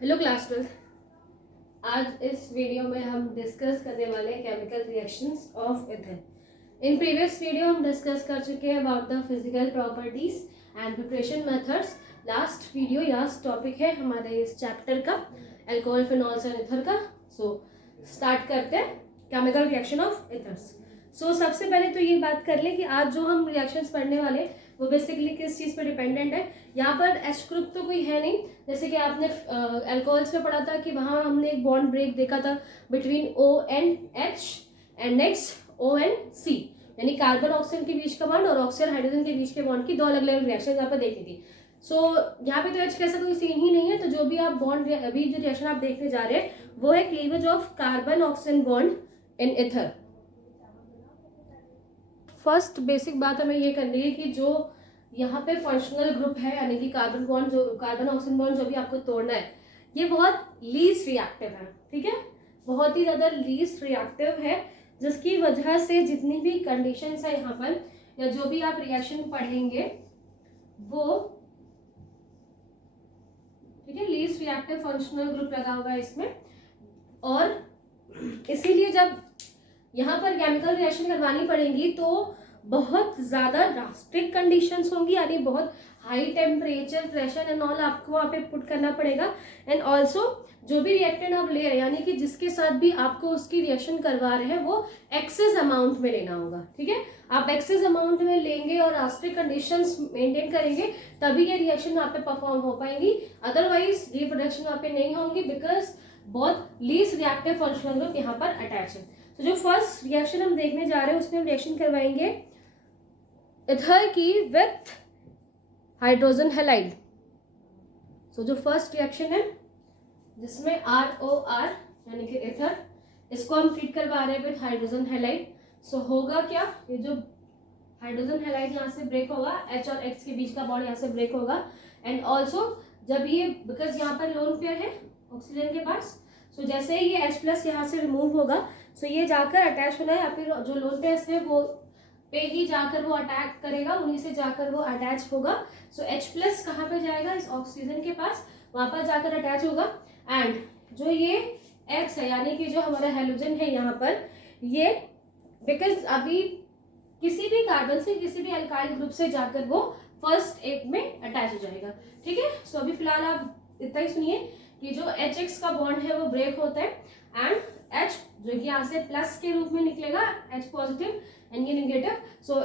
Hello class 12। आज इस video में हम डिस्कस करने वाले हैं chemical reactions of ethane. In previous video हम डिस्कस कर चुके हैं about the physical properties and preparation methods. Last video last topic है हमारे इस चैप्टर का, अल्कोहल, फिनॉल्स एंड ईथर का। सो स्टार्ट करते हैं केमिकल रिएक्शन ऑफ इथर्स। सबसे पहले तो ये बात कर लें कि आज जो हम रिएक्शंस पढ़ने वाले हैं वो बेसिकली किस चीज़ पर डिपेंडेंट है। यहाँ पर एच ग्रुप तो कोई है नहीं, जैसे कि आपने अल्कोहल्स में पढ़ा था कि वहाँ हमने एक बॉन्ड ब्रेक देखा था between ONH and next ONC, यानी कार्बन ऑक्सीजन के बीच का बॉन्ड और ऑक्सीजन हाइड्रोजन के बीच के बॉन्ड की दो अलग अलग रिएक्शन यहाँ पर देखी थी। यहाँ पे तो एच कैसा कोई सीन ही नहीं है। तो जो भी आप बॉन्ड अभी जो रिएक्शन आप देखने जा रहे हैं वो है cleavage of carbon oxygen bond in ether. First basic बात हमें ये करनी है कि जो यहाँ पे फंक्शनल ग्रुप है, यानी कि कार्बन बॉन्ड, जो कार्बन ऑक्सीजन बॉन्ड जो भी आपको तोड़ना है, ये बहुत लीस्ट रिएक्टिव है। ठीक है, बहुत ही ज्यादा लीस्ट रिएक्टिव है, जिसकी वजह से जितनी भी कंडीशंस है यहाँ पर या जो भी आप रिएक्शन पढ़ेंगे वो, ठीक है, लीस्ट रिएक्टिव फंक्शनल ग्रुप लगा हुआ है इसमें। और इसीलिए जब यहाँ पर केमिकल रिएक्शन करवानी पड़ेगी तो बहुत ज़्यादा ड्रास्टिक कंडीशंस होंगी, यानी बहुत high temperature, pressure and all आपको वहाँ पे पुट करना पड़ेगा। एंड ऑल्सो जो भी रिएक्टेंट आप ले रहे हैं, यानी कि जिसके साथ भी आपको उसकी रिएक्शन करवा रहे हैं, वो एक्सेस अमाउंट में लेना होगा। ठीक है, आप एक्सेस अमाउंट में लेंगे और ड्रास्टिक कंडीशंस मेंटेन करेंगे तभी ये रिएक्शन वहाँ पे परफॉर्म हो पाएंगी, अदरवाइज रिप्रोडक्शन वहाँ पे नहीं होंगी, बिकॉज बहुत लीस्ट रिएक्टिव फंक्शनल ग्रुप यहाँ पर अटैच है। तो जो फर्स्ट रिएक्शन हम देखने जा रहे हैं उसमें हम रिएक्शन करवाएंगे इथर की विथ हाइड्रोजन हैलाइड। जो फर्स्ट रिएक्शन है जिसमें ROR यानी कि इथर, इसको हम ट्रीट करवा रहे हैं विथ हाइड्रोजन हैलाइड। होगा क्या, ये जो हाइड्रोजन हैलाइड यहाँ से ब्रेक होगा, H और X के बीच का बॉन्ड यहाँ से ब्रेक होगा। एंड ऑल्सो जब ये, बिकॉज यहाँ पर लोन पेयर है ऑक्सीजन के पास, जैसे ही ये H+ यहाँ से रिमूव होगा, ये जाकर अटैच होना है, या फिर जो लोन पेयर्स है वो पे ही जाकर वो अटैक करेगा, उन्हीं से जाकर वो अटैच होगा। H+ कहाँ पे जाएगा, इस ऑक्सीजन के पास, वहां पर जाकर अटैच होगा। एंड जो ये X है, यानी कि जो हमारा हेलोजन है यहाँ पर, ये बिकॉज अभी किसी भी कार्बन से, किसी भी अल्काइल ग्रुप से जाकर वो फर्स्ट एक में अटैच हो जाएगा। ठीक है, अभी फिलहाल आप इतना ही सुनिए कि जो HX का बॉन्ड है वो ब्रेक होता है एंड H जो कि यहाँ से प्लस के रूप में निकलेगा, H पॉजिटिव एंड ये नेगेटिव,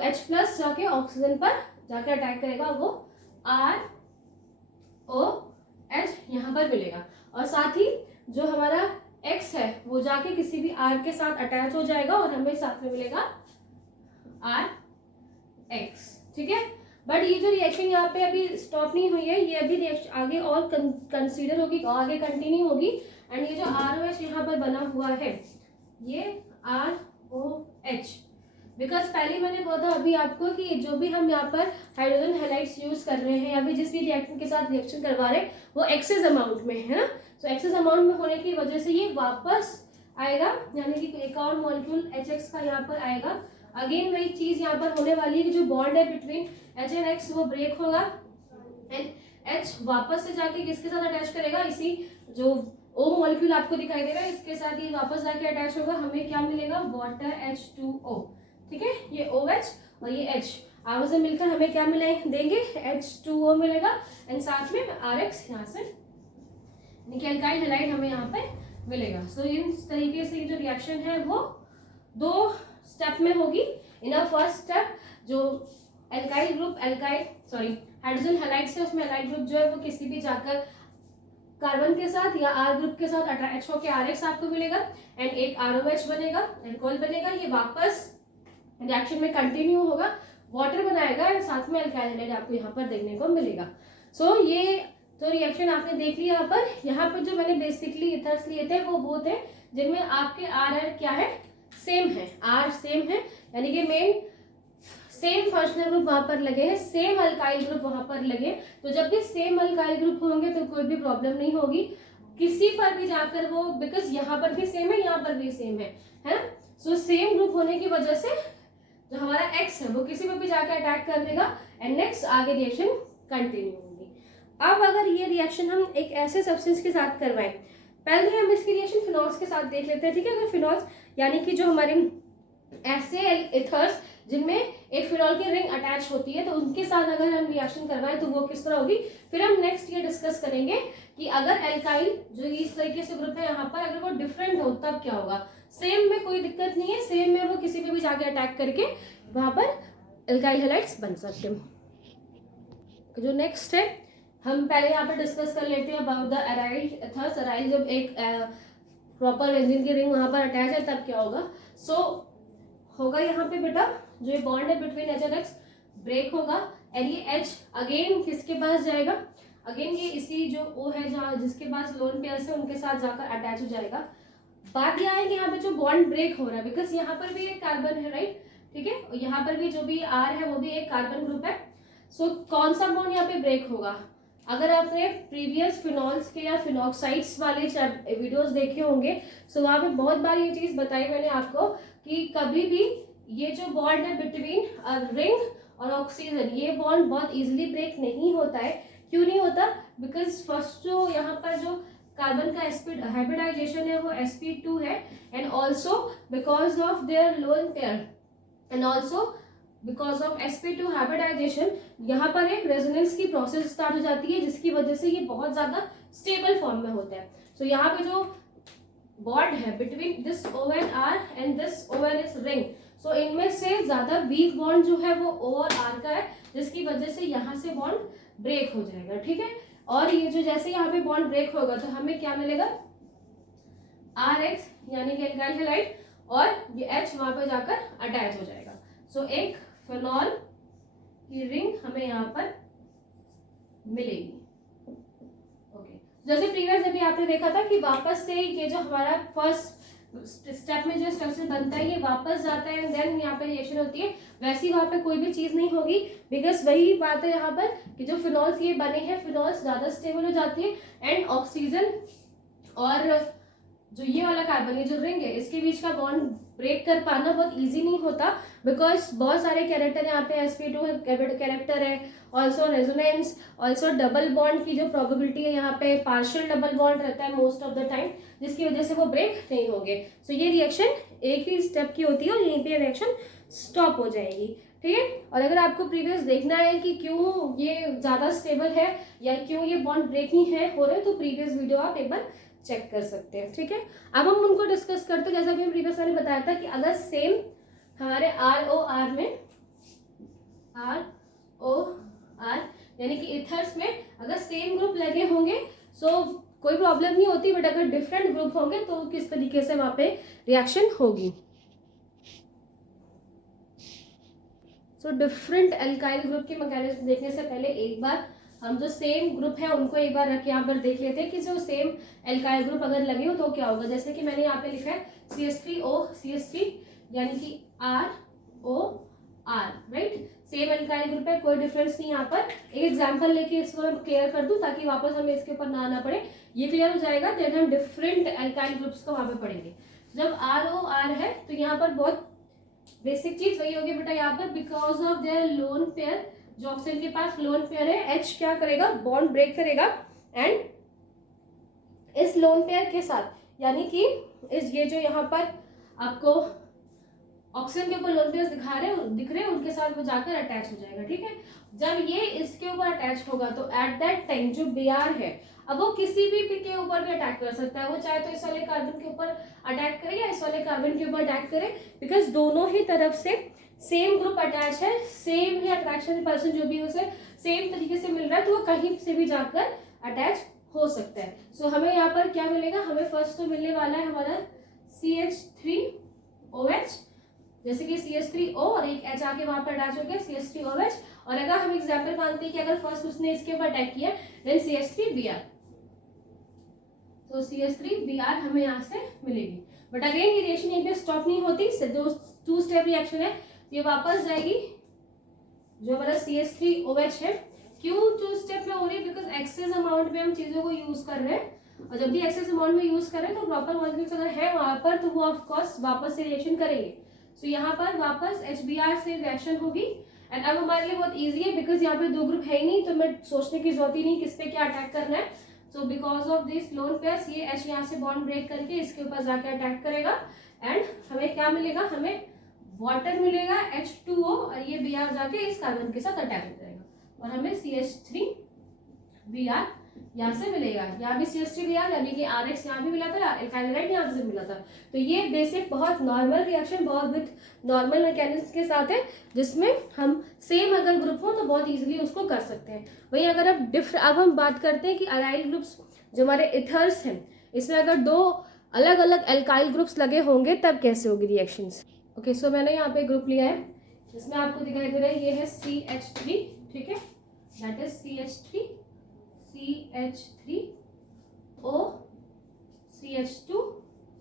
H+ जाके ऑक्सीजन पर जाकर अटैक करेगा, वो ROH यहाँ पर मिलेगा। और साथ ही जो हमारा X है वो जाके किसी भी R के साथ अटैच हो जाएगा और हमें साथ में मिलेगा RX। ठीक है, बट ये जो रिएक्शन यहाँ पे अभी स्टॉप नहीं हुई है, ये अभी रिएक्शन आगे और कंसीडर होगी, आगे कंटिन्यू होगी। एंड ये जो ROH यहाँ पर बना हुआ है, ये ROH, बिकॉज पहले मैंने बोला था अभी आपको कि जो भी हम यहाँ पर हाइड्रोजन हैलाइड्स यूज कर रहे हैं या फिर जिस भी रिएक्टेंट के साथ रिएक्शन करवा रहे हैं वो एक्सेस अमाउंट में है ना। एक्सेस अमाउंट में होने की वजह से ये वापस आएगा, यानी कि एक और मॉलिक्यूल HX का यहाँ पर आएगा। अगेन वही चीज यहाँ पर होने वाली है कि जो बॉन्ड है बिटवीन H एंड X वो ब्रेक होगा एंड H वापस से जाके किसके साथ अटैच करेगा, इसी जो O मॉलिक्यूल आपको दिखाई दे रहा है इसके साथ ये वापस जाके अटैच होगा, हमें क्या मिलेगा, वाटर H2O। ठीक है, ये OH और ये H आपस में मिलकर हमें क्या देंगे, H2O मिलेगा एंड साथ में RX यहाँ से अल्काइल हैलाइड हमें यहाँ पे मिलेगा। इस तरीके से जो रिएक्शन है वो दो स्टेप में होगी। इन अ फर्स्ट स्टेप जो अल्काइल ग्रुप, हाइड्रोजन हैलाइड से, उसमें हैलाइड ग्रुप जो है वो किसी भी जाकर कार्बन के साथ या R ग्रुप के साथ अटैच होकर RX आपको मिलेगा एंड एक ROH बनेगा, अल्कोहल बनेगा, ये वापस रिएक्शन में कंटिन्यू होगा, वाटर बनाएगा और साथ में अल्काइल हैलाइड आपको यहाँ पर देखने को मिलेगा। ये तो रिएक्शन आपने देख लिया। यहाँ पर जो मैंने बेसिकली इथर्स लिए थे वो थे जिनमें आपके R क्या है, सेम है, R सेम है, यानी कि मेन सेम फंक्शनल ग्रुप वहां पर लगे हैं, सेम अल्काइल ग्रुप वहां पर लगे। तो जब भी सेम अल्काइल ग्रुप होंगे तो कोई भी प्रॉब्लम नहीं होगी किसी पर भी जाकर वो, बिकॉज यहाँ पर भी सेम है, यहाँ पर भी सेम है ना। सेम ग्रुप होने की वजह से जो हमारा X है वो किसी पर भी जाकर अटैक कर देगा एंड नेक्स्ट आगे रिएक्शन कंटिन्यू होगी। अब अगर ये रिएक्शन हम एक ऐसे सब्सटेंस के साथ करवाएं, पहले हम इसकी रिएक्शन फिनॉल्स के साथ देख लेते हैं, ठीक है। अगर फिनॉल्स यानी कि जो हमारे ऐसे एथर्स जिनमें एक फिनॉल की रिंग अटैच होती है, तो उनके साथ अगर हम रिएक्शन करवाएं तो वो किस तरह होगी, फिर हम नेक्स्ट ये डिस्कस करेंगे कि अगर एल्काइल जो इस तरीके से ग्रुप है यहाँ पर, अगर वो डिफरेंट हो तब क्या होगा। सेम में कोई दिक्कत नहीं है, सेम में वो किसी पे भी जाके अटैक करके वहां पर एल्काइल हैलाइड्स बन सकते हैं। जो नेक्स्ट है हम पहले यहाँ पर डिस्कस कर लेते हैं अबाउट द अराइल एथर्स। अराइल जब एक प्रॉपर बेंजीन की रिंग वहां पर अटैच है तब क्या होगा। सो होगा यहाँ पे बेटा जो ये बॉन्ड है between h and x break होगा, एंड ये एच अगेन किसके पास जाएगा, अगेन ये इसी जो ओ है जहाँ जिसके पास लोन पेयर्स है उनके साथ जाकर अटैच हो जाएगा। बात यह है कि यहाँ पे जो बॉन्ड ब्रेक हो रहा है, बिकॉज यहाँ पर भी एक कार्बन है, राइट, ठीक है, यहाँ पर भी जो भी आर है वो भी एक कार्बन ग्रुप है। सो कौन सा बॉन्ड यहाँ पे ब्रेक होगा। अगर आपने प्रीवियस फिनॉल्स के या फिनॉक्साइड्स वाले वीडियोस देखे होंगे, सो वहाँ पे बहुत बार ये चीज बताई मैंने आपको कि कभी भी ये जो बॉन्ड है बिटवीन रिंग और ऑक्सीजन, ये बॉन्ड बहुत इजीली ब्रेक नहीं होता है। क्यों नहीं होता, बिकॉज फर्स्ट जो यहाँ पर जो कार्बन का हाइब्रिडाइजेशन है वो sp2 है, and also because of their lone pair and also because of sp2 hybridisation यहाँ पर एक रेजोनेंस की प्रोसेस स्टार्ट हो जाती है, जिसकी वजह से ये बहुत ज्यादा स्टेबल फॉर्म में होता है। सो यहाँ पे जो बॉन्ड है between this O and R and this O and इस रिंग, सो इनमें से ज्यादा वीक बॉन्ड जो है वो O और R का है, जिसकी वजह से यहाँ से बॉन्ड ब्रेक हो जाएगा, ठीक है। और ये जो जैसे यहाँ पे बॉन्ड ब्रेक होगा तो हमें क्या मिलेगा, RX यानी कि एल्काइल हैलाइड, और ये H वहां पे जाकर अटैच हो जाएगा। सो एक फिनॉल की रिंग हमें यहाँ पर मिलेगी। ओके, जैसे प्रीवियस अभी आपने देखा था कि वापस से ये जो हमारा फर्स्ट स्टेप में जो स्ट्रक्चर बनता है ये वापस जाता है एंड देन यहाँ पे रिएक्शन होती है, वैसी वहां पे कोई भी चीज नहीं होगी, बिकॉज वही बात है यहाँ पर कि जो फिनॉल्स ये बने हैं, फिनॉल्स ज्यादा स्टेबल हो जाती है एंड ऑक्सीजन और जो ये वाला कार्बन ये जो रिंग है इसके बीच का बॉन्ड ब्रेक कर पाना बहुत इजी नहीं होता, बिकॉज बहुत सारे कैरेक्टर यहाँ पे sp2 कैरेक्टर है, also resonance, also double bond की जो प्रोबेबिलिटी है यहाँ पे पार्शियल डबल बॉन्ड रहता है मोस्ट ऑफ द टाइम, जिसकी वजह से वो ब्रेक नहीं होंगे। सो ये रिएक्शन एक ही स्टेप की होती है और यहीं पे रिएक्शन स्टॉप हो जाएगी, ठीक है। और अगर आपको प्रीवियस देखना है कि क्यों ये ज्यादा स्टेबल है या क्यों ये बॉन्ड ब्रेक नहीं है हो रहे, तो प्रीवियस वीडियो आप एक बार चेक कर सकते हैं, ठीक है। अब हम उनको डिस्कस करते हैं। जैसा कि प्रीवियस मैंने बताया था कि अगर सेम हमारे ROR में ROR यानी कि इथर्स में अगर सेम ग्रुप लगे होंगे सो कोई प्रॉब्लम नहीं होती, बट अगर डिफरेंट ग्रुप होंगे तो किस तरीके से वहां पे रिएक्शन होगी। सो डिफरेंट एल्काइल ग्रुप के मैकेनिज्म देखने से पहले एक बार हम जो सेम ग्रुप है उनको एक बार रख के यहाँ पर देख लेते हैं कि जो सेम एल्काइल ग्रुप अगर लगे हो तो क्या होगा। जैसे कि मैंने यहाँ पे लिखा है CH3O CH3 यानी कि ROR, right, same alkyl group है, कोई डिफरेंस नहीं। यहाँ पर एक एग्जांपल लेके इसको मैं क्लियर कर दूं ताकि वापस हमें इसके ऊपर ना आना पड़े, ये क्लियर हो जाएगा। देन हम डिफरेंट एल्काइल ग्रुप्स को वहां पे पढ़ेंगे। जब ROR है तो यहाँ पर बहुत बेसिक चीज वही होगी बेटा, यहाँ पर because of their lone pair, जो ऑक्सीजन के पास लोन पेयर है H क्या करेगा, बॉन्ड ब्रेक करेगा एंड इस लोन पेयर के साथ यानी कि इस ये जो यहाँ पर आपको ऑक्सीजन के ऊपर लोन पेयर दिख रहे हैं उनके साथ वो जाकर अटैच हो जाएगा, ठीक है। जब ये इसके ऊपर अटैच होगा तो एट दैट टाइम जो Br है अब वो किसी भी के ऊपर भी अटैक कर सकता है, वो चाहे तो इस वाले कार्बन के ऊपर अटैक करे या इस वाले कार्बन के ऊपर अटैक करे, बिकॉज दोनों ही तरफ से सेम ग्रुप अटैच है, सेम ही अट्रैक्शन पर्सन जो भी उसे सेम तरीके से मिल रहा है, तो वो कहीं से भी जाकर अटैच हो सकता है। सो हमें यहाँ पर क्या मिलेगा, हमें फर्स्ट तो मिलने वाला है हमारा CH3OH, जैसे कि CH3O और एक H आके वहां पर अटैच हो गया CH3OH, और अगर हम एग्जाम्पल मानते हैं कि अगर फर्स्ट उसने इसके ऊपर अटैक किया देन CH3Br, तो CH3Br हमें यहाँ से मिलेगी। बट अगेन ये रिएक्शन यहीं पे स्टॉप नहीं होती, टू स्टेप रिएक्शन है, ये वापस जाएगी जो हमारा CH3OH है। क्यों टू स्टेप में हो रही है, बिकॉज एक्सेस अमाउंट में हम चीजों को यूज कर रहे हैं, और जब भी एक्सेस अमाउंट में यूज करें तो प्रॉपर मॉलिक्यूल्स अगर है वहां पर तो वो ऑफ कोर्स वापस से रिएक्शन करेंगे। सो यहाँ पर वापस HBr से रिएक्शन होगी एंड अब हमारे लिए बहुत ईजी है बिकॉज यहाँ पे दो ग्रुप है ही नहीं, तो मैं सोचने की जरूरत ही नहीं किस पे क्या अटैक करना है। So because of this lone pairs ये H यहाँ से बॉन्ड ब्रेक करके इसके ऊपर जाके अटैक करेगा एंड हमें क्या मिलेगा, हमें वाटर मिलेगा H2O और ये Br जाके इस कार्बन के साथ अटैक हो जाएगा और हमें CH3Br यहाँ से मिलेगा। यहाँ भी CH3Br यानी कि RH यहाँ भी मिला था, एल्काइल हाइड्राइड यहाँ से मिला था। तो ये बेसिक बहुत नॉर्मल रिएक्शन बहुत विथ नॉर्मल मैकेनिज्म के साथ है जिसमें हम सेम अगर ग्रुप हो तो बहुत इजीली उसको कर सकते हैं। वही अगर अब हम बात करते हैं कि अराइल ग्रुप्स जो हमारे इथर्स हैं इसमें अगर दो अलग अलग एल्काइल ग्रुप्स लगे होंगे तब कैसे होगी रिएक्शंस। ओके, सो मैंने यहाँ पे ग्रुप लिया है जिसमें आपको दिखाई दे रहा है ये है CH3, ठीक है, that is CH3 CH3O CH2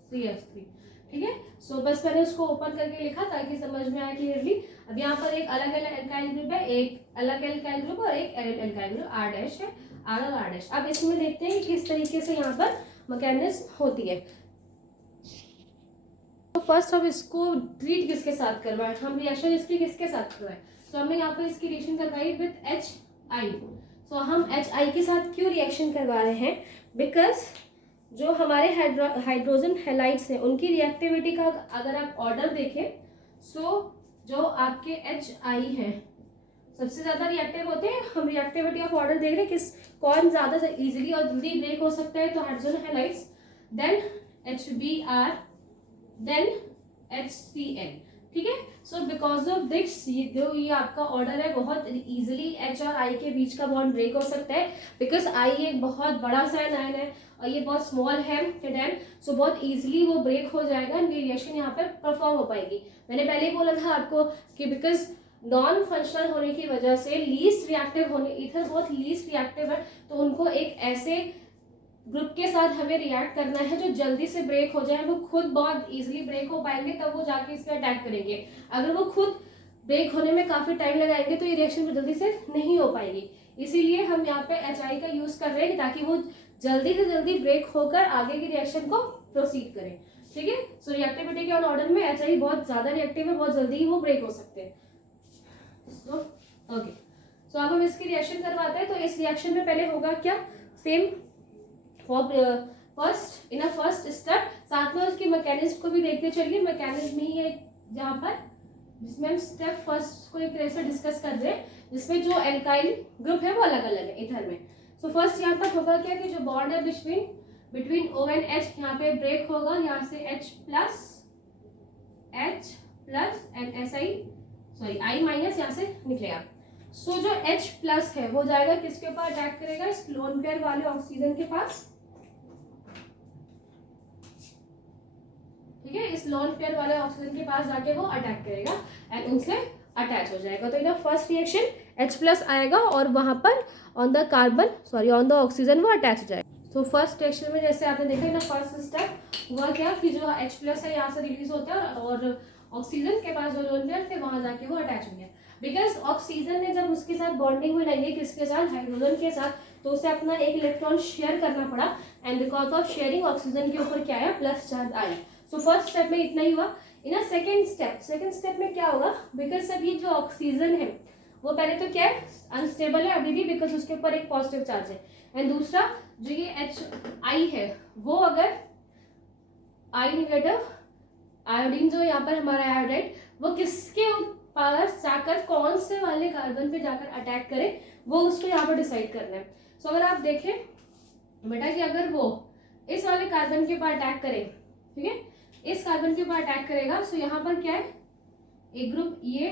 CH3, ठीक है। सो बस मैंने उसको ओपन करके लिखा ताकि समझ में आए क्लियरली। अब यहाँ पर एक अलग अलग एल्काइल ग्रुप है, एक अलग एल्काइल ग्रुप और एक एल्काइल ग्रुप R डैश है, R और R डैश। अब इसमें देखते हैं कि किस तरीके से यहाँ पर मैकेनिज्म होती है। तो फर्स्ट हम इसको ट्रीट किसके साथ करवाएं, हम रिएक्शन इसकी किसके साथ करवाएं। तो हमने यहाँ पर इसकी रिएक्शन करवाई विद HI। तो हम HI के साथ क्यों रिएक्शन करवा रहे हैं, बिकॉज जो हमारे हाइड्रोजन हैलाइड्स हैं उनकी रिएक्टिविटी का अगर आप ऑर्डर देखें, सो जो आपके HI हैं सबसे ज़्यादा रिएक्टिव होते हैं। हम रिएक्टिविटी ऑफ ऑर्डर देख रहे हैं किस कौन ज़्यादा से इजीली और जल्दी ब्रेक हो सकता है, तो hydrogen halides, then HBr, then HCl, ठीक है। सो बिकॉज ऑफ दिस जो ये आपका ऑर्डर है बहुत इजीली H और I के बीच का बॉन्ड ब्रेक हो सकता है बिकॉज I एक बहुत बड़ा सा आयन है और ये बहुत स्मॉल है हिडन, सो बहुत इजीली वो ब्रेक हो जाएगा, ये रिएक्शन यहाँ पर परफॉर्म हो पाएगी। मैंने पहले ही बोला था आपको कि बिकॉज नॉन फंक्शनल होने की वजह से लीस्ट रिएक्टिव होने, ईथर बहुत लीस्ट रिएक्टिव है, तो उनको एक ऐसे ग्रुप के साथ हमें रिएक्ट करना है जो जल्दी से ब्रेक हो जाए, वो खुद बहुत इजीली ब्रेक हो पाएंगे तब वो जाके इस पर अटैक करेंगे। अगर वो खुद ब्रेक होने में काफी टाइम लगाएंगे तो ये रिएक्शन जल्दी से नहीं हो पाएगी। इसीलिए हम यहाँ पे HI का यूज कर रहे हैं ताकि वो जल्दी से जल्दी ब्रेक होकर आगे की रिएक्शन को प्रोसीड करें, ठीक है। सो रिएक्टिविटी के ऑर्डर में HI बहुत ज्यादा रिएक्टिव है, बहुत जल्दी ही वो ब्रेक हो सकते हैं। ओके, सो अब हम इसकी रिएक्शन करवाते हैं। तो इस रिएक्शन में पहले होगा क्या, same first in a first step, साथ में उसकी मैकेनिज्म को भी देखते चलिए। मैकेनिज्म ही है जहाँ पर जिसमें हम स्टेप फर्स्ट को एक तरह से डिस्कस कर रहे हैं, जिसमें जो एल्काइल ग्रुप है वो अलग अलग है इथर में। सो फर्स्ट यहाँ पर होगा क्या कि जो बॉन्ड है बिटवीन O एंड H यहाँ पे ब्रेक होगा, यहाँ से H plus and I minus यहाँ से निकलेगा। सो जो H प्लस है वो जाएगा किसके ऊपर अटैक करेगा, इस लोन पेयर वाले ऑक्सीजन के पास, ठीक है। इस लोन पेयर वाले ऑक्सीजन के पास जाके वो अटैक करेगा एंड उनसे अटैच हो जाएगा। तो in first reaction H plus आएगा और वहां पर ऑन द ऑक्सीजन वो अटैच हो जाएगा। तो फर्स्ट रिएक्शन में जैसे आपने देखा ना, फर्स्ट स्टेप हुआ क्या कि जो H प्लस है यहाँ से रिलीज होता है और ऑक्सीजन के पास जो लोन पेयर थे वहां जाके वो अटैच हो गया। बिकॉज ऑक्सीजन ने जब उसके साथ बॉन्डिंग में नहीं है किसके साथ, हाइड्रोजन के साथ, तो उसे अपना एक इलेक्ट्रॉन शेयर करना पड़ा and because of sharing oxygen के ऊपर क्या आया, प्लस चार्ज आया। सो फर्स्ट स्टेप में इतना ही हुआ। इन सेकेंड स्टेप में क्या होगा, बिकॉज अब ये जो ऑक्सीजन है वो पहले तो क्या है, अनस्टेबल है अभी भी बिकॉज उसके ऊपर एक पॉजिटिव चार्ज है, एंड दूसरा जो ये HI है वो अगर I नेगेटिव आयोडीन जो यहाँ पर हमारा आयोडाइड वो किसके पास जाकर कौन से वाले कार्बन पे जाकर अटैक करे वो उसको यहाँ पर डिसाइड करना है। सो अगर आप देखें बेटा कि अगर वो इस वाले कार्बन के ऊपर अटैक करे, ठीक है, इस कार्बन के ऊपर अटैक करेगा, सो यहाँ पर क्या है, एक ग्रुप ये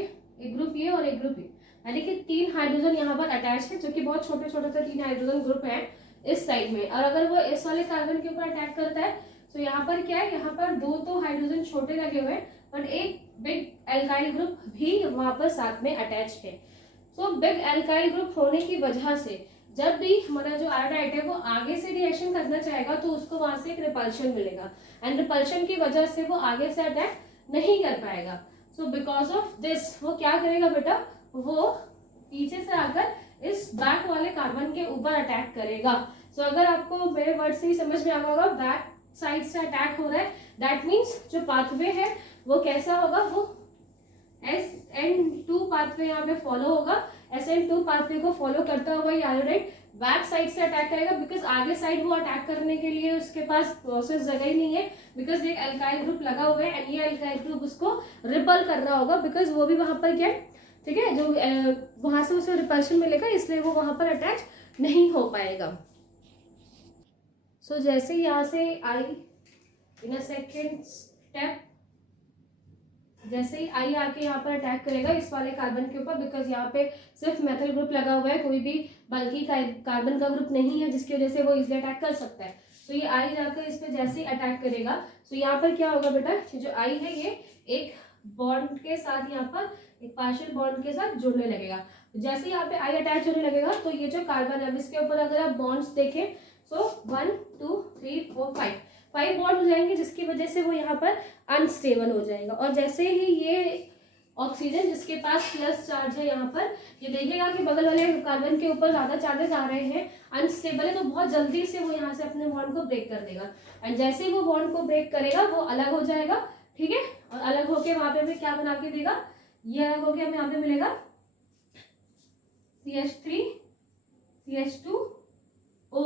और एक ग्रुप ये, यानी कि 3 हाइड्रोजन यहाँ पर अटैच है जो कि बहुत छोटे छोटे से 3 हाइड्रोजन ग्रुप हैं इस साइड में। और अगर वो इस वाले कार्बन के ऊपर अटैक करता है तो यहाँ पर क्या है, यहाँ पर 2 तो हाइड्रोजन छोटे लगे हुए हैं पर एक बिग एल्काइल ग्रुप भी वहां पर साथ में अटैच है। सो बिग एल्काइल ग्रुप होने की वजह से जब भी हमारा जो आयोडाइड है वो आगे से रिएक्शन करना चाहेगा तो उसको वहां से एक रिपल्शन मिलेगा एंड रिपल्शन की वजह से वो आगे से अटैक नहीं कर पाएगा। सो बिकॉज ऑफ दिस वो क्या करेगा बेटा, वो पीछे से आकर इस बैक वाले कार्बन के ऊपर अटैक करेगा। सो अगर आपको मेरे वर्ड से ही समझ में आ रहा होगा, बैक साइड से अटैक हो रहा है, दैट मीन्स जो पाथवे है वो कैसा होगा, वो SN2 पाथवे यहाँ पे फॉलो होगा। SN2 पाथवे को फॉलो करता हुआ ये आयोडाइड बैक साइड से अटैक करेगा, बिकॉज आगे साइड वो अटैक करने के लिए उसके पास प्रोसेस जगह ही नहीं है, बिकॉज एक अल्काइल ग्रुप लगा हुआ है एंड ये अल्काइल ग्रुप उसको रिपल कर रहा होगा, बिकॉज वो भी वहां पर क्या, ठीक है, जो वहां से उसे रिपल्शन मिलेगा, इसलिए वो वहां पर अटैच नहीं हो पाएगा। सो जैसे यहाँ से आई इन अ सेकेंड स्टेप, जैसे ही आई आके यहाँ पर अटैक करेगा इस वाले कार्बन के ऊपर, बिकॉज यहाँ पे सिर्फ मेथल ग्रुप लगा हुआ है, कोई भी बल्कि कार्बन का ग्रुप नहीं है जिसकी वजह से वो इजिली अटैक कर सकता है। तो ये आई जाकर इस पे जैसे ही अटैक करेगा, तो यहाँ पर क्या होगा बेटा, जो आई है ये एक बॉन्ड के साथ यहाँ पर एक पार्शियल बॉन्ड के साथ जुड़ने लगेगा। जैसे यहाँ पे आई अटैच होने लगेगा तो ये जो कार्बन है इसके ऊपर अगर आप बॉन्ड्स देखें तो 1 2 3 4 5 बॉन्ड हो जाएंगे, जिसकी वजह से वो यहाँ पर अनस्टेबल हो जाएगा। और जैसे ही ये ऑक्सीजन जिसके पास प्लस चार्ज है यहाँ पर, ये देखेगा कि बगल वाले कार्बन के ऊपर ज्यादा चार्जेस आ रहे हैं, अनस्टेबल है, तो बहुत जल्दी से वो यहाँ से अपने बॉन्ड को ब्रेक कर देगा। एंड जैसे ही वो बॉन्ड को ब्रेक करेगा वो अलग हो जाएगा, ठीक है, और अलग होके वहां पे हमें क्या बना के देगा, ये अलग होके हमें यहाँ पे मिलेगा CH3 CH2O,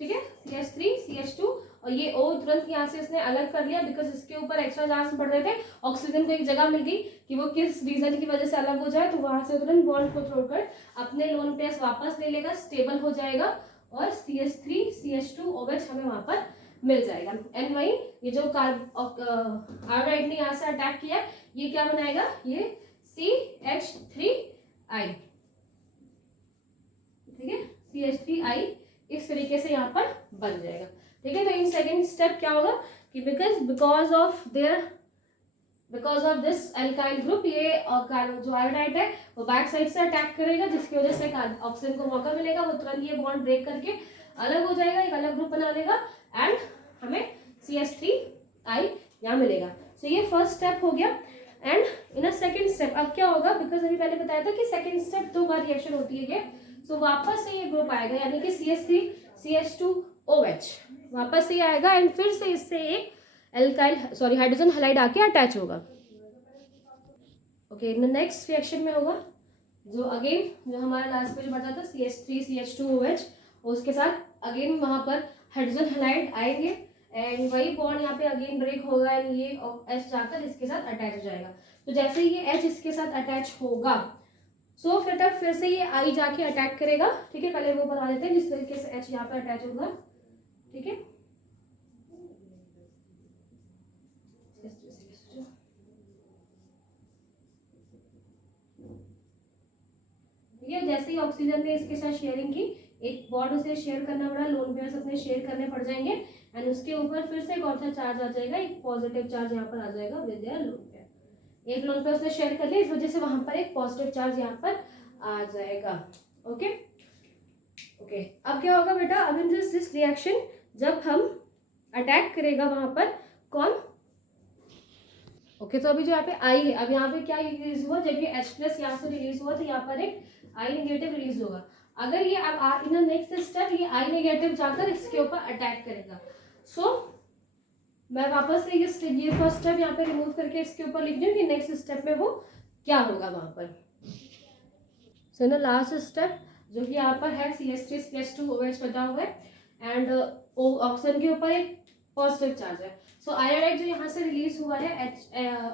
ठीक है, CH3 CH2, और ये O तुरंत यहाँ से इसने अलग कर लिया, बिकॉज इसके ऊपर एक्स्ट्रा चार्ज पड़ रहे थे, ऑक्सीजन को एक जगह मिल गई कि वो किस रीजन की वजह से अलग हो जाए, तो वहां से तुरंत बॉन्ड को छोड़कर अपने लोन पेयर वापस ले लेगा, स्टेबल हो जाएगा, और CH3 CH2OH हमें वहां पर मिल जाएगा। एंड वही ये जो आयोडाइड ने यहाँ से अटैक किया, ये क्या बनाएगा, ये CH3I, ठीक है, CH3I इस तरीके से यहाँ पर बन जाएगा, ठीक है। तो इन सेकेंड स्टेप क्या होगा कि because of this alkyl group, ये जो आयोडाइड है वो बैक साइड से अटैक करेगा, जिसकी वजह से ऑक्सीजन को मौका मिलेगा, वो तुरंत ये बॉन्ड ब्रेक करके अलग हो जाएगा, एक अलग ग्रुप बना लेगा, एंड हमें CH3I यहाँ मिलेगा। तो ये फर्स्ट स्टेप हो गया। And in a second step अब क्या होगा, बिकॉज अभी मैंने बताया था कि सेकेंड स्टेप 2 बार रिएक्शन होती है, तो वापस से ये ग्रुप आएगा, यानी कि CH3 CH2OH वापस से आएगा, एंड फिर से इससे एक हाइड्रोजन हैलाइड आके अटैच होगा। ओके, नेक्स्ट रिएक्शन में होगा जो अगेन जो हमारा लास्ट में जो बचा था CH3 CH2OH, उसके साथ अगेन वहां पर हाइड्रोजन हैलाइड आएंगे, एंड वही बॉन्ड यहाँ पे अगेन ब्रेक होगा, एंड ये H जाकर इसके साथ अटैच हो जाएगा। तो जैसे ही ये H इसके साथ अटैच होगा, सो फिर से ये I जाके अटैक करेगा, ठीक है, पहले वो बना लेते हैं जिस तरीके से H यहाँ पे अटैच होगा, ठीक है, जैसे ही ऑक्सीजन ने इसके साथ शेयरिंग की, एक बॉन्ड उसे शेयर करना पड़ा, लोन पेयर्स अपने शेयर करने पड़ जाएंगे, एंड उसके ऊपर फिर से एक और सा चार्ज आ जाएगा, एक पॉजिटिव चार्ज यहाँ पर आ जाएगा विद देयर लोन पेयर। एक लोन पेयर उसने शेयर कर लिया, इस वजह से वहां पर एक पॉजिटिव चार्ज यहाँ पर आ जाएगा। ओके, अब क्या होगा बेटा, अब इन दिस रिएक्शन जब हम अटैक करेगा वहां पर कौन, तो अभी जो यहाँ पे आई है, अब यहाँ पे क्या रिलीज हुआ, जब ये H+ यहाँ से रिलीज हुआ तो यहाँ पर एक I नेगेटिव रिलीज होगा। अगर ये अब इन नेक्स्ट स्टेप ये I नेगेटिव जाकर इसके ऊपर अटैक करेगा, मैं वापस से ये फर्स्ट स्टेप यहाँ पे रिमूव करके इसके ऊपर लिख दूँ कि नेक्स्ट स्टेप में वो क्या होगा वहां पर। सो ना लास्ट स्टेप जो कि यहाँ पर है CH3 CH2OH बचा हुआ है, एंड ऑक्सीजन के ऊपर एक पॉजिटिव चार्ज है। सो आयोडाइड जो यहाँ से रिलीज हुआ है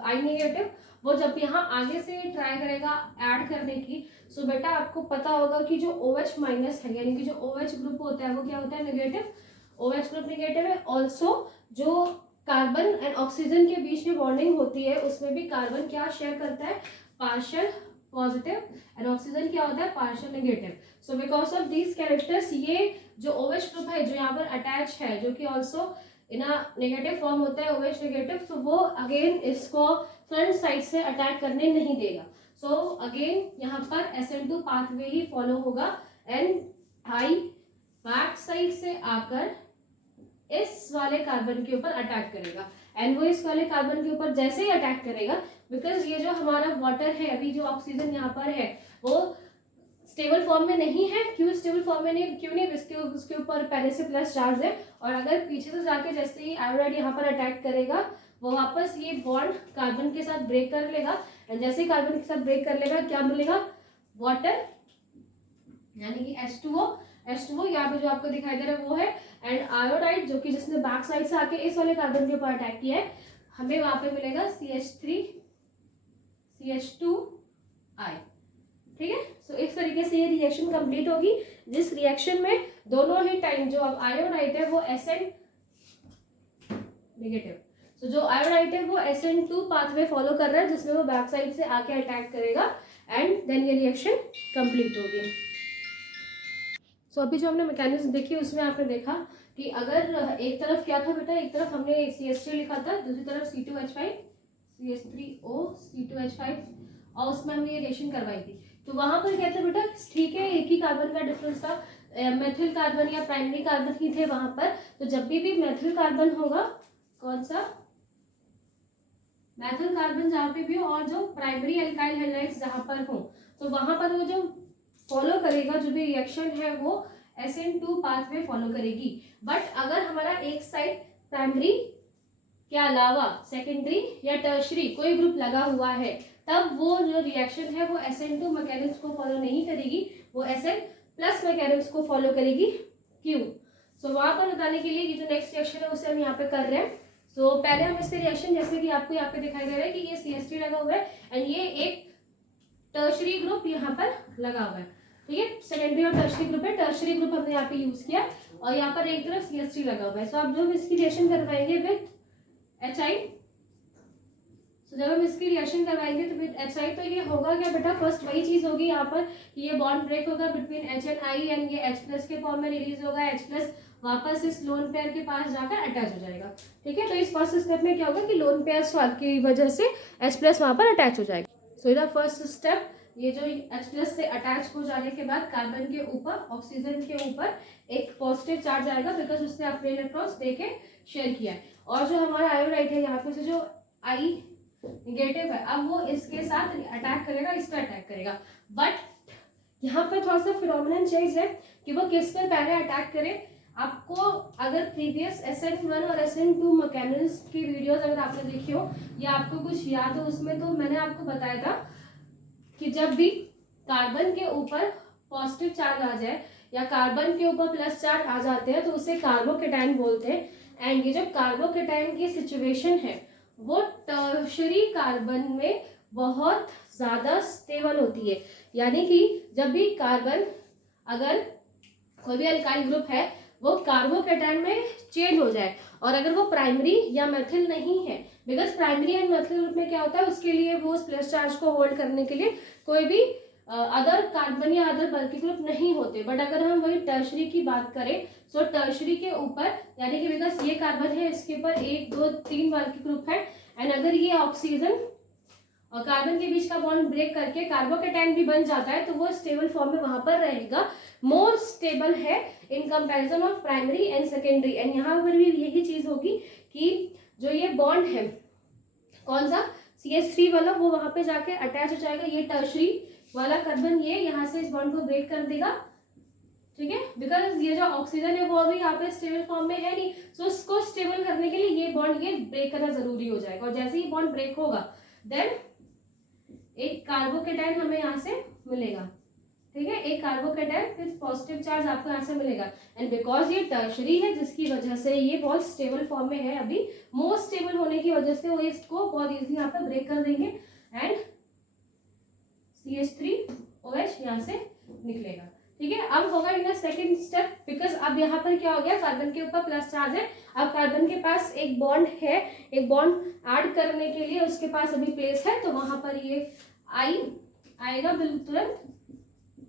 I नेगेटिव, वो जब यहाँ आगे से ट्राई करेगा ऐड करने की, सो बेटा आपको पता होगा कि जो OH- है, यानी कि जो OH ग्रुप होता है वो क्या होता है, नेगेटिव, OH ग्रुप नेगेटिव है। ऑल्सो जो कार्बन एंड ऑक्सीजन के बीच में बॉन्डिंग होती है उसमें भी कार्बन क्या शेयर करता है, पार्शियल पॉजिटिव, एंड ऑक्सीजन क्या होता है, partial negative. So because of these characters ये जो OH ग्रुप है जो यहाँ पर अटैच है, जो कि ऑल्सो इन नेगेटिव फॉर्म होता है OH नेगेटिव, तो वो अगेन इसको फ्रंट साइड से अटैक करने नहीं देगा। सो अगेन यहाँ पर SN2 पाथवे ही फॉलो होगा, एंड I बैक साइड से आकर इस वाले कार्बन के ऊपर अटैक करेगा, एंड वो इस वाले कार्बन के ऊपर जैसे ही अटैक करेगा, बिकॉज ये जो हमारा वाटर है, अभी जो ऑक्सीजन यहाँ पर है वो स्टेबल फॉर्म में नहीं है। क्यों स्टेबल फॉर्म में नहीं, क्यों नहीं, उसके ऊपर पहले से प्लस चार्ज है, और अगर पीछे से जाके जैसे ही आयोडाइड यहाँ पर अटैक करेगा वो वापस ये बॉन्ड कार्बन के साथ ब्रेक कर लेगा, एंड जैसे ही कार्बन के साथ ब्रेक कर लेगा क्या मिलेगा, वाटर, यानी कि H2O यहाँ पे जो आपको दिखाई दे रहा है वो है, एंड आयोडाइड जो कि जिसने बैक साइड से आके इस वाले कार्बन के ऊपर अटैक किया है, हमें वहां पे मिलेगा CH3CH2I। ठीक है, सो इस तरीके से ये रिएक्शन कंप्लीट होगी, जिस रिएक्शन में दोनों ही टाइम जो अब आयोडाइड है वो Sn नेगेटिव, सो जो आयोडाइड है वो Sn2 पाथवे फॉलो कर रहा है, जिसमें वो बैक साइड से आके अटैक करेगा, एंड देन ये रिएक्शन कंप्लीट होगी। सो अभी जो हमने मैकेनिज्म देखी उसमें आपने देखा कि अगर एक तरफ क्या था बेटा, एक तरफ हमने CH3 लिखा था, दूसरी तरफ C2H5 CH3O C2H5, और उसमें हमने ये रिएक्शन करवाई थी। तो वहां पर क्या था बेटा, ठीक है एक ही कार्बन का डिफरेंस था, मेथिल कार्बन या प्राइमरी कार्बन ही थे वहां पर, तो जब भी मेथिल कार्बन होगा, कौन सा मेथिल कार्बन जहाँ पे भी हो, और जो प्राइमरी एल्काइल हैलाइड्स जहाँ पर हो, तो वहां पर वो जो फॉलो करेगा जो भी रिएक्शन है वो Sn2 पाथवे फॉलो करेगी। बट अगर हमारा एक साइड प्राइमरी के अलावा सेकेंडरी या टर्शरी कोई ग्रुप लगा हुआ है, तब वो जो रिएक्शन है वो Sn2 मैकेनिज्म को फॉलो नहीं करेगी, वो Sn प्लस मैकेनिज्म को फॉलो करेगी। क्यों? सो वहां पर बताने के लिए ये जो नेक्स्ट रिएक्शन है उसे हम यहाँ पे कर रहे हैं। सो पहले हम इसके रिएक्शन, जैसे कि आपको यहाँ पे दिखाई दे रहा है कि ये CH3 लगा हुआ है, एंड ये एक टर्शरी ग्रुप यहाँ पर लगा हुआ है, ठीक है, सेकेंडरी और टर्शरी ग्रुप है, टर्शरी ग्रुप हमने यहाँ पे यूज किया, और यहाँ पर एक तरफ CH3 लगा हुआ है। सो आप जब इसकी रिएक्शन करवाएंगे विद HI, तो जब हम इसकी रिएक्शन करवाएंगे तो विद HI, तो ये होगा क्या बेटा, फर्स्ट वही चीज होगी यहाँ पर कि ये बॉन्ड ब्रेक होगा between H and I, and ये H+ के फॉर्म में रिलीज होगा, H+ वापस इस लोन पेयर के पास जाकर अटैच हो जाएगा। ठीक है, तो इस फर्स्ट स्टेप में क्या होगा कि लोन पेयर स्वाद की वजह से H+ वहां पर अटैच हो जाएगा। सो द फर्स्ट स्टेप, ये जो H+ से अटैच हो जाने के बाद कार्बन के ऊपर, ऑक्सीजन के ऊपर एक पॉजिटिव चार्ज आएगा, बिकॉज उसने अपने इलेक्ट्रॉन्स देके शेयर किया है, और जो हमारा आयोडाइड है यहाँ पे से जो I नेगेटिव है, अब वो इसके साथ अटैक करेगा, इस पर अटैक करेगा। बट यहाँ पर थोड़ा सा फिनोमिनन चेंज है कि वो किस पर पहले अटैक करे। आपको अगर प्रीवियस Sn1 और Sn2 मैकेनिज्म की वीडियोस अगर आपने देखी हो या आपको कुछ याद हो उसमें, तो मैंने आपको बताया था कि जब भी कार्बन के ऊपर पॉजिटिव चार्ज आ जाए या कार्बन के ऊपर प्लस चार्ज आ जाते हैं तो उसे कार्बोकेटाइन बोलते हैं, एंड ये जो कार्बोकेटाइन की सिचुएशन है वो टर्शरी कार्बन में बहुत ज्यादा स्टेबल होती है। यानी कि जब भी कार्बन, अगर कोई भी अल्काइल ग्रुप है वो कार्बोकेटाइन में चेंज हो जाए, और अगर वो प्राइमरी या मेथिल नहीं है, because primary and methyl group में क्या होता है, उसके लिए वो प्लस चार्ज को होल्ड करने के लिए कोई भी अदर कार्बन या अदर बल्कि ग्रुप नहीं होते। बट अगर हम वही टर्शरी की बात करें, सो टर्शरी के ऊपर, यानी कि बिकॉज ये कार्बन है इसके ऊपर 1 2 3 बल्कि ग्रुप है, एंड अगर ये ऑक्सीजन और कार्बन के बीच का बॉन्ड ब्रेक करके कार्बोकेटाइन भी बन जाता है, तो वो स्टेबल फॉर्म में वहां पर रहेगा, मोर स्टेबल है in comparison of primary and secondary. And यहाँ पर भी यही चीज होगी कि जो ये बॉन्ड है, कौन सा CH3 वाला, वो वहां पे जाके अटैच हो जाएगा, ये टर्शरी वाला कार्बन ये यहाँ से इस बॉन्ड को ब्रेक कर देगा। ठीक है, बिकॉज ये जो ऑक्सीजन है वो अभी यहाँ पे स्टेबल फॉर्म में है नहीं, सो उसको स्टेबल करने के लिए ये बॉन्ड ये ब्रेक करना जरूरी हो जाएगा, और जैसे ही बॉन्ड ब्रेक होगा देन एक कार्बोकेटाइन हमें यहाँ से मिलेगा। ठीक है, एक कार्बोकेटाइन फिर पॉजिटिव चार्ज आपको यहाँ से मिलेगा, एंड बिकॉज ये टर्शरी है जिसकी वजह से ये बहुत स्टेबल फॉर्म में है, अभी मोस्ट स्टेबल होने की वजह से वो इसको बहुत इजीली यहाँ पर ब्रेक कर देंगे, एंड CH3OH यहाँ से निकलेगा। ठीक है, अब होगा इन सेकेंड स्टेप, बिकॉज अब यहाँ पर क्या हो गया, कार्बन के ऊपर प्लस चार्ज है, अब कार्बन के पास एक बॉन्ड है, एक बॉन्ड ऐड करने के लिए उसके पास अभी प्लेस है, तो वहां पर ये I आएगा बिल्कुल तुरंत,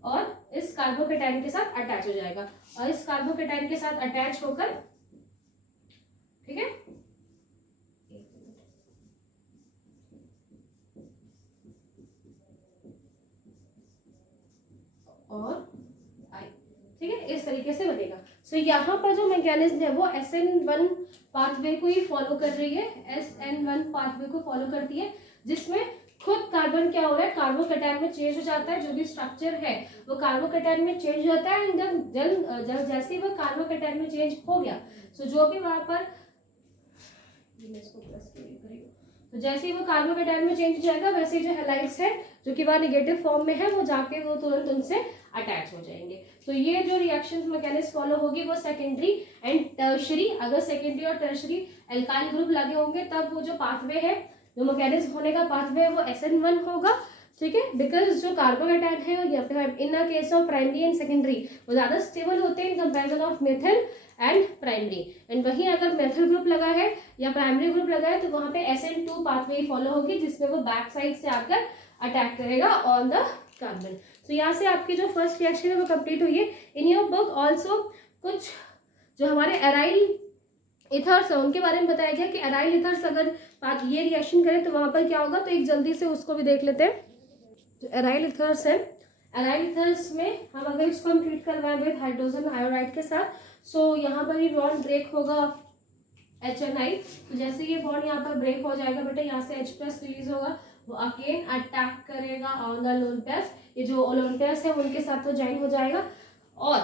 और इस कार्बोकेटाइन के साथ अटैच हो जाएगा, और इस कार्बोकेटाइन के साथ अटैच होकर, ठीक है, और ठीक है, इस तरीके से बनेगा। सो यहाँ पर जो मैकेनिज्म है वो Sn1 पाथवे को ही फॉलो कर रही है, Sn1 पाथवे को फॉलो करती है, जिसमें खुद कार्बन क्या हो रहा है, कार्बोकेटाइन में चेंज हो जाता है, जो भी स्ट्रक्चर है वो कार्बोकेटाइन में चेंज हो जाता है, एंड जब जैसे ही वो कार्बोकेटाइन में चेंज हो गया, सो जो भी वहां पर ये मैं इसको प्लस के लिए करी हूँ। तो जैसे ही वो कार्बोकेटायन में चेंज हो जाएगा वैसे ही जो हैलाइड्स है जो कि वहाँ नेगेटिव फॉर्म में है वो जाके वो तुरंत उनसे अटैच हो जाएंगे। तो ये जो रिएक्शन मैकेनिज्म फॉलो होगी वो सेकेंडरी एंड टर्शरी, अगर सेकेंडरी और टर्शरी एल्काइल ग्रुप लगे होंगे तब वो जो पाथवे है, जो मैकेनिज्म होने का पाथवे है वो SN1 होगा, ठीक है। बिकॉज जो कार्बोकेटायन है in the case of primary and secondary वो ज्यादा स्टेबल होते हैं in comparison of methyl and primary. And वहीं अगर मेथिल ग्रुप लगा है या प्राइमरी ग्रुप लगा है तो वहां पे SN2 पाथवे फॉलो होगी जिसमें वो बैक साइड से आकर अटैक करेगा ऑन द कार्बन। तो यहाँ से आपकी जो फर्स्ट रिएक्शन है वो कंप्लीट हुई है। इन योर बुक ऑल्सो कुछ जो हमारे एराइल इथर्स है उनके बारे में बताया गया कि एराइल इथर्स अगर ये रिएक्शन करें तो वहां पर क्या होगा, तो एक जल्दी से उसको भी देख लेते हैं। जो एराइल इथर्स है, एराइल इथर्स में हम अगर इसको हम ट्रीट करवाएं विद हाइड्रोजन आयोडाइड के साथ, सो यहाँ पर भी बॉन्ड ब्रेक होगा HNI। तो जैसे ये बॉन्ड यहाँ पर ब्रेक हो जाएगा बेटा, यहाँ से H+ रिलीज होगा, वो अगेन अटैक करेगा ऑन द लोन पेयर्स। ये जो लोन पेयर्स है उनके साथ वो ज्वाइन हो जाएगा। और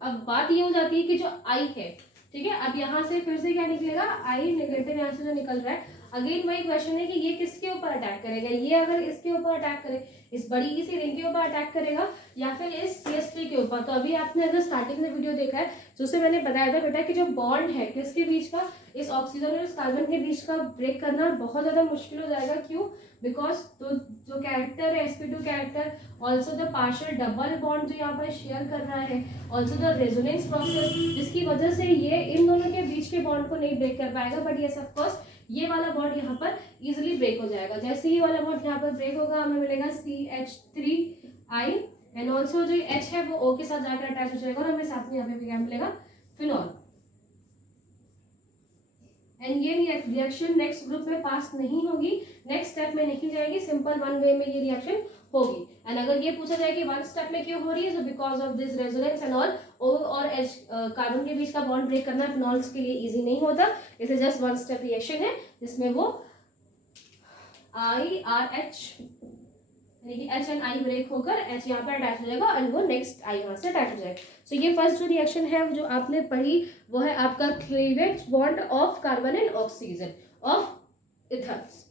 अब बात ये हो जाती है कि जो I है, ठीक है, अब यहाँ से फिर से क्या निकलेगा, I नेगेटिव यहाँ से जो निकल रहा है, अगेन वही क्वेश्चन है कि ये किसके ऊपर अटैक करेगा। ये अगर इसके ऊपर अटैक करे, इस बड़ी सी रिंग के ऊपर अटैक करेगा या फिर इस CH3 के ऊपर। तो अभी आपने अगर स्टार्टिंग में वीडियो देखा है तो उससे मैंने बताया था बेटा कि जो बॉन्ड है किसके बीच का, इस ऑक्सीजन और इस कार्बन के बीच का ब्रेक करना बहुत ज्यादा मुश्किल हो जाएगा। क्यों? बिकॉज तो जो कैरेक्टर है sp2 character, also the partial double bond जो यहाँ पर शेयर कर रहा है, ऑल्सो द रेजोनेंस प्रोसेस, जिसकी वजह से ये इन दोनों के बीच के बॉन्ड को नहीं ब्रेक कर पाएगा। बट यस ऑफ कोर्स ये वाला बॉन्ड यहाँ पर इजीली ब्रेक हो जाएगा। जैसे ही वाला बॉन्ड यहाँ पर ब्रेक होगा हमें मिलेगा CH3I एंड ऑल्सो जो H है वो O के साथ जाकर अटैच हो जाएगा और हमें साथ में यहाँ पे क्या मिलेगा, फिनॉल। एंड ये रिएक्शन नेक्स्ट ग्रुप में पास नहीं होगी, नेक्स्ट स्टेप में नहीं जाएगी, सिंपल वन वे में ये रिएक्शन होगी। एंड अगर ये पूछा जाए कि वन स्टेप में क्यों हो रही है, तो because of this resonance and all, O और H कार्बन के बीच का बॉन्ड ब्रेक करना फिनॉल्स के लिए इजी नहीं होता। इसे जस्ट वन स्टेप रिएक्शन है जिसमें वो IRH यानी कि H एंड I ब्रेक होकर H यहाँ पर अटैच हो जाएगा एंड वो नेक्स्ट I यहाँ से अटैच हो जाएगा। सो ये फर्स्ट जो रिएक्शन है जो आपने पढ़ी वो है आपका cleavage bond of carbon and oxygen of ethers.